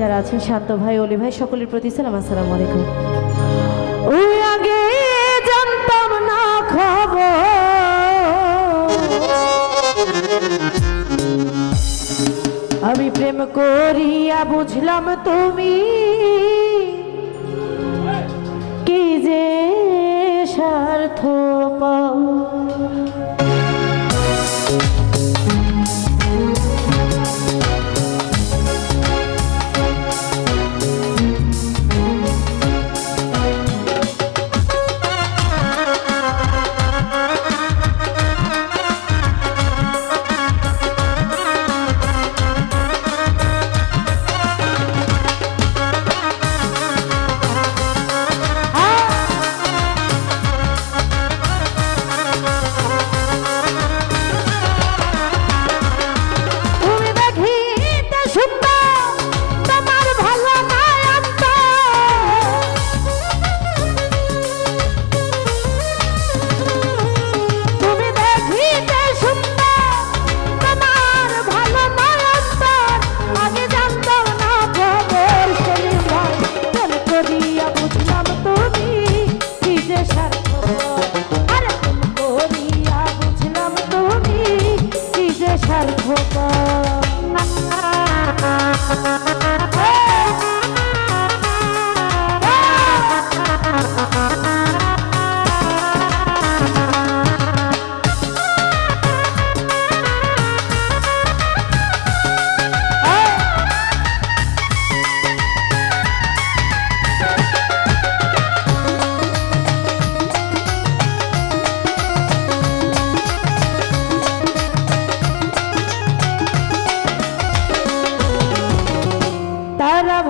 যারা আছেন, শান্ত ভাই, অলি ভাই, সকলের প্রতি সালাম, আসসালামু আলাইকুম। ওই আগে জানতাম না খবর, আমি প্রেম করিয়া বুঝলাম তুমি কি যে স্বার্থ পাও।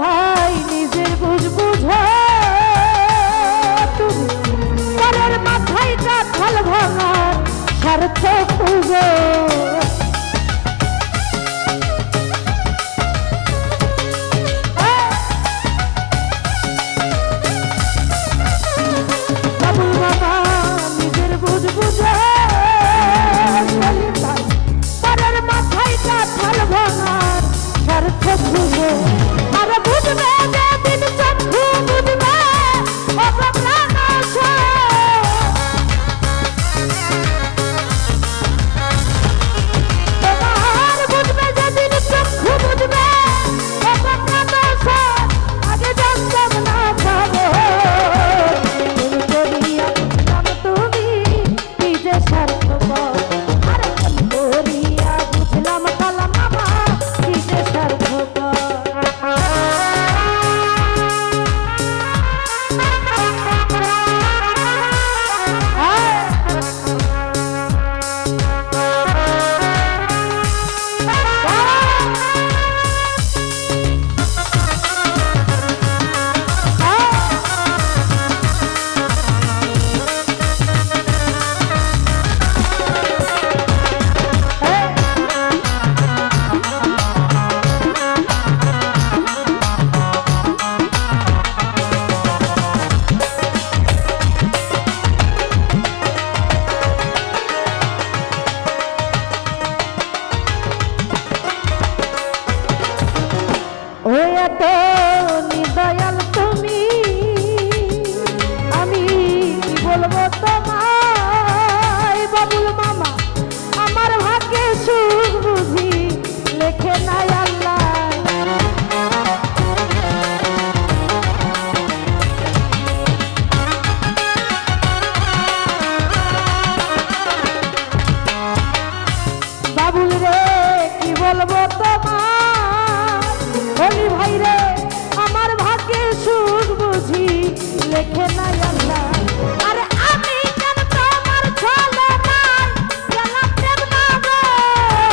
ভাই নিজের বুঝ বুঝো, পরের মাথায় কাঁঠাল ভাঙা স্বার্থ খুঁজো। বাবুল মামা নিজের বুঝ বুঝো, পরের মাথায় কাঁঠাল ভাঙা স্বার্থ খুঁজো। দয়াল তুমি, আমি কি বলবো তোমায়। বাবুল মামা আমার ভাগ্যে সুখ বুঝি লেখে নাই আল্লাহ। বাবুল রে কি বলবো তোমায়, বলি ভাই রে আমার ভাগ্যে সুখ বুঝি লেখে নাই আল্লাহ। আরে আমি কেন তোমার ছলে নাই গেলাম প্রেম নগর।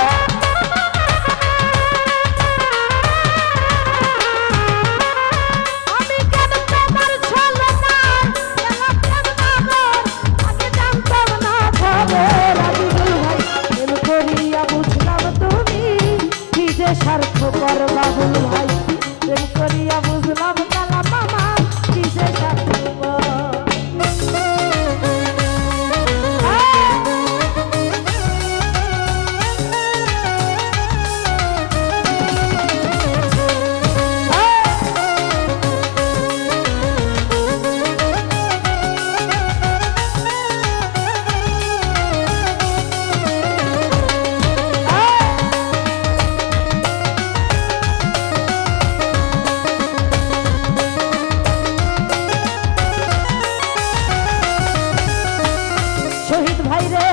শহীদ ভাই রে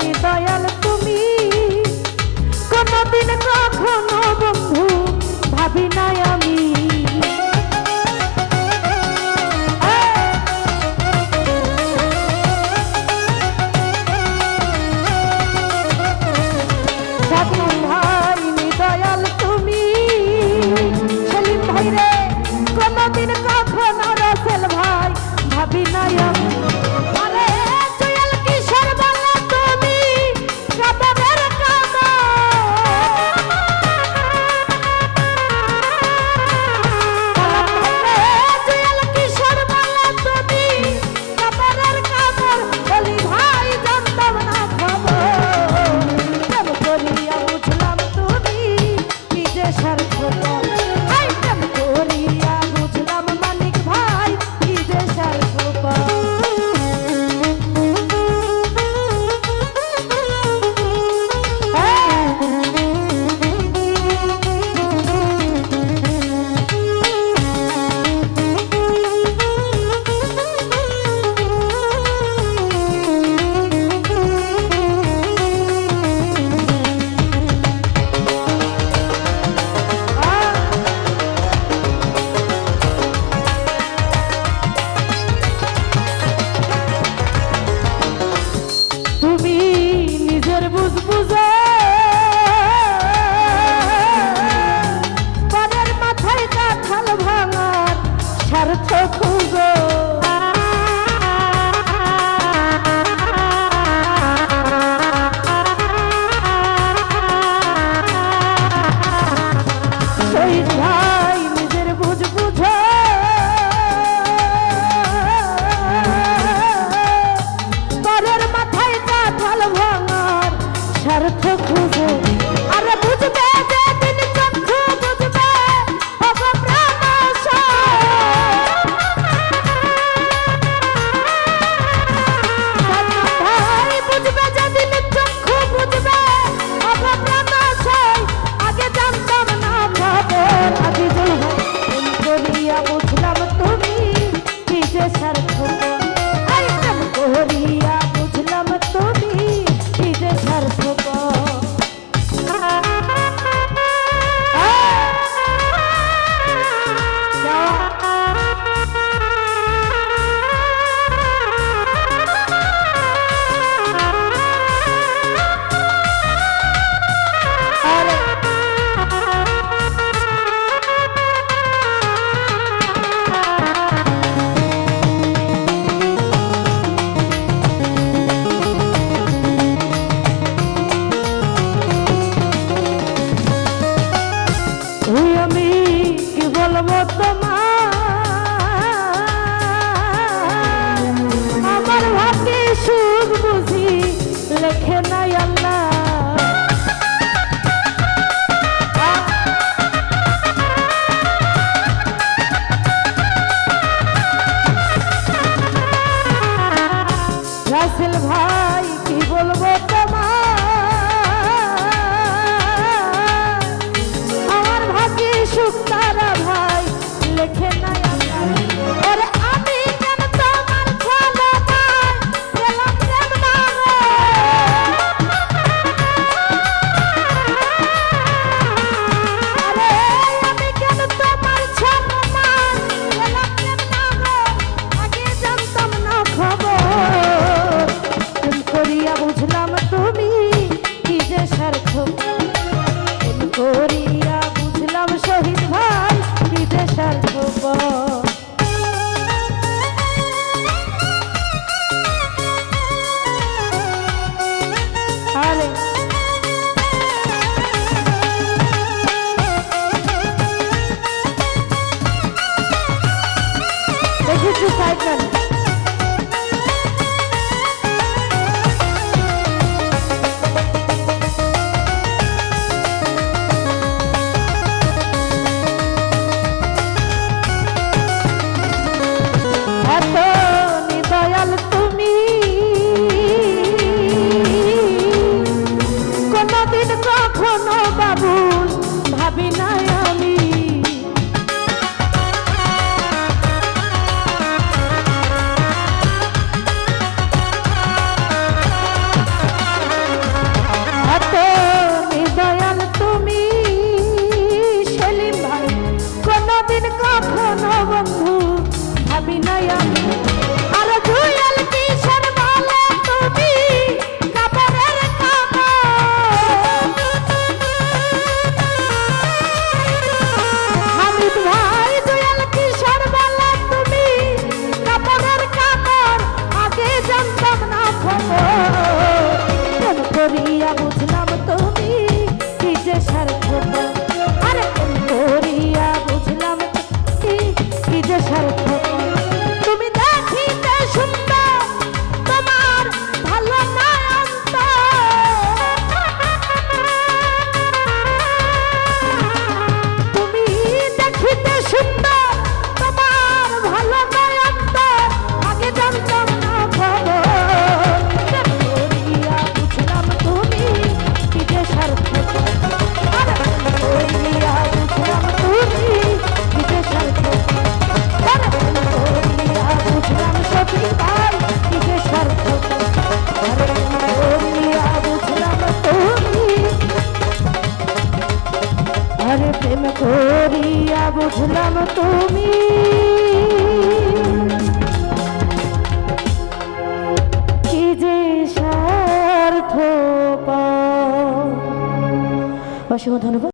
নিদয়াল তুমি কোনদিন কখনো বন্ধু ভাবি নাই আমি সাধন ভাই নিদয়াল তুমি সেলিম ভাই রে কোনদিন কখনো রাসেল ভাই ভাবি নাই আমি রাসেল ভাই কি বলবো তোমার আমার ভাগ্যে সুখ তারা ভাই লেখে নাই ওরে আমি কেন তোমার ছলে পাই পেলাম প্রেম নামে আরে আমি কেন তোমার ছলে পাই পেলাম প্রেম নামে আগে জানতাম না খবর করিয়া বুঝলাম তো করিয়া বুঝলাম তুমি কি যে স্বার্থপর, আরে প্রেম করিয়া বুঝলাম তুমি কি যে স্বার্থপর। তুমি দেখিতে সুন্দর তোমার ভালো না তুমি দেখিতে সুন্দর তোমার ভালো নয় অন্তর, আগে জানতাম না খবর। প্রেম করিয়া বুঝলাম তুমি কি যে স্বার্থপর, আরে প্রেম করিয়া বুঝলাম তুমি কি যে স্বার্থপর, আরে প্রেম করিয়া বুঝলাম সখী ভাই কি যে স্বার্থপর, আরে প্রেম করিয়া বুঝলাম তুমি, আরে প্রেম করিয়া বুঝলাম তুমি কি যে স্বার্থপর। অসংখ্য ধন্যবাদ।